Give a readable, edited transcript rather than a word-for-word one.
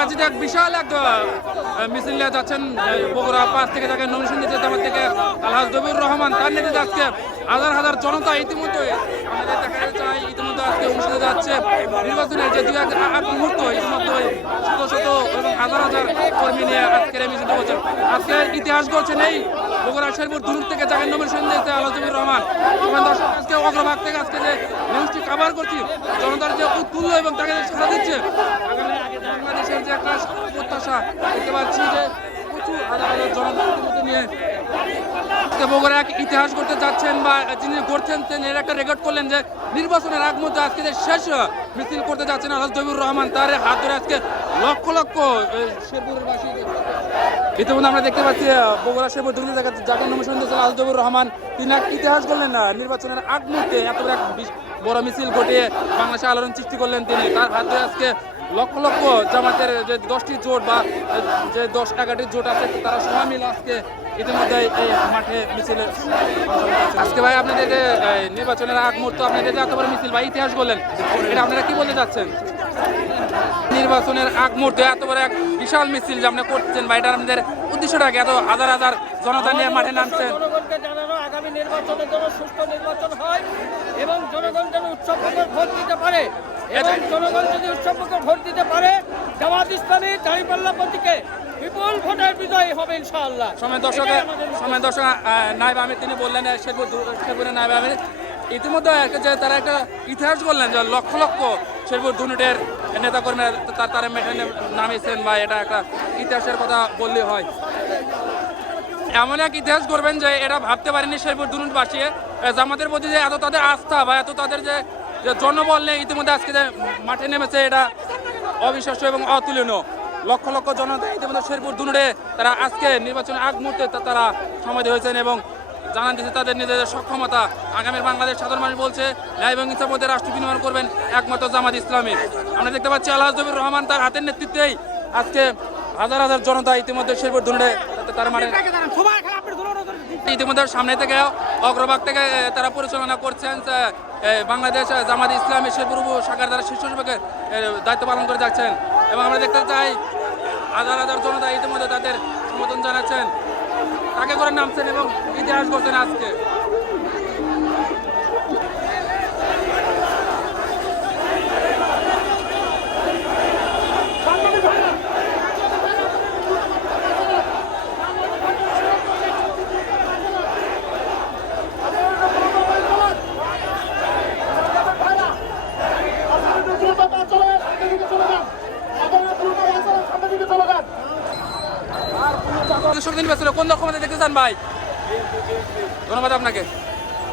পাচ্ছি যে এক বিশাল এক মিছিল নিয়ে যাচ্ছেন বগুড়া 5 থেকে যাকে নমিনেশন দিতে জামাত থেকে আলহাজ জবিউর রহমান, তার নেতৃত্বে আজকে হাজার হাজার জনতা ইতিমধ্যে আমাদের দেখা যায় ইতিমধ্যে আজকে অনুষ্ঠিত যাচ্ছে নির্বাচনের যে দুই এক মুহূর্ত ইতিমধ্যে শত শত এবং হাজার হাজার কর্মী নিয়ে আজকের এই মিছিলটি করছেন। আজকে ইতিহাস গড়ছেন এই বগুড়া শেরপুর দুর্গ থেকে যাকে নমিনেশন দিয়েছে আলহাজ জবিউর রহমান। দর্শক আজকে অগ্রভাগ থেকে আজকে যে নিউজটি কভার করছি, জনতার যে উৎফুল্ল এবং তাকে সাড়া দিচ্ছে বাংলাদেশের যে একটা প্রত্যাশা দেখতে পাচ্ছি যে প্রচুর হাজার হাজার জনতা নিয়ে বগুড়া এক ইতিহাস করতে যাচ্ছেন বা যিনি করছেন তিনি এর একটা রেকর্ড করলেন যে নির্বাচনের আগ মুহূর্তে আজকে যে শেষ মিছিল করতে যাচ্ছেন আলহাজ জবিউর রহমান, তার হাত ধরে আজকে লক্ষ লক্ষ শেরপুরের বাসী। ইতিমধ্যে আমরা দেখতে পাচ্ছি বগুড়া শেরপুর দুর্নীতি যাকে নমিনেশন দিয়েছেন আলহাজ জবিউর রহমান, তিনি এক ইতিহাস করলেন না নির্বাচনের আগ মুহূর্তে এত বড় মিছিল ঘটিয়ে বাংলাদেশে আলোড়ন সৃষ্টি করলেন তিনি। তার হাত ধরে আজকে লক্ষ লক্ষ জামাতের যে 10টি জোট বা যে 10-11টি জোট আছে তারা সবাই মিলে আজকে ইতিমধ্যে এই মাঠে মিছিলে আজকে ভাই আপনাদের যে নির্বাচনের আগ মুহূর্ত আপনাদের যে এত বড় মিছিল বা ইতিহাস বললেন, এটা আপনারা কি বলতে চাচ্ছেন? নির্বাচনের আগ মুহূর্তে এত বড় এক বিশাল মিছিল যে আপনি করছেন বা এটা আপনাদের উদ্দেশ্যটাকে এত হাজার হাজার জনতা নিয়ে মাঠে নামছেন? জনগণকে জানানো আগামী নির্বাচনের জন্য সুষ্ঠু নির্বাচন হয় এবং জনগণ যেন উৎসবমুখর ভোট দিতে পারে এবং জনগণ যদি উৎসবমুখর ভোট দিতে পারে জামাত ইসলামী দাঁড়িপাল্লা প্রতীকে বিপুল ভোটের বিজয়ী হবে ইনশাআল্লাহ। সময় দর্শক নায়েব আমির তিনি বললেন শেরপুরের নায়েব আমির ইতিমধ্যে যে তারা একটা ইতিহাস বললেন যে লক্ষ লক্ষ শেরপুর দুর্নীতির নেতাকর্মীরা তারা মেঠে নামিয়েছেন বা এটা একটা ইতিহাসের কথা বললে হয়। এমন এক ইতিহাস করবেন যে এটা ভাবতে পারেনি শেরপুর দুর্নীতিবাসী জামাতের প্রতি যে এত তাদের আস্থা বা এত তাদের যে জনবল নিয়ে ইতিমধ্যে আজকে যে মাঠে নেমেছে এটা অবিশ্বাস্য এবং অতুলনীয়। লক্ষ লক্ষ জনতা ইতিমধ্যে শেরপুর দুর্নীতি তারা আজকে নির্বাচনের আগ মুহূর্তে তারা সমাধি হয়েছেন এবং জানান দিচ্ছে তাদের নিজেদের সক্ষমতা। আগামী বাংলাদেশ সাধারণ মানুষ বলছে ন্যায় এবং ইনসাফের মধ্যে রাষ্ট্র বিনির্মাণ করবেন একমাত্র জামাত ইসলামী। আমরা দেখতে পাচ্ছি আলহাজ জবিউর রহমান তার হাতের নেতৃত্বেই আজকে হাজার হাজার জনতা ইতিমধ্যে শেরপুর দুর্নীতি তার মানে ইতিমধ্যে সামনে থেকে অগ্রভাগ থেকে তারা পরিচালনা করছেন বাংলাদেশ জামাত ইসলামী শেরপুর শাখার দ্বারা শীর্ষ সভাপতি দায়িত্ব পালন করে যাচ্ছেন এবং আমরা দেখতে চাই হাজার হাজার জনতা ইতিমধ্যে তাদের সমর্থন জানাচ্ছেন, তাকে করে নামছেন এবং ইতিহাস করছেন আজকে। কোন রকম দেখতে চান ভাই? ধন্যবাদ আপনাকে।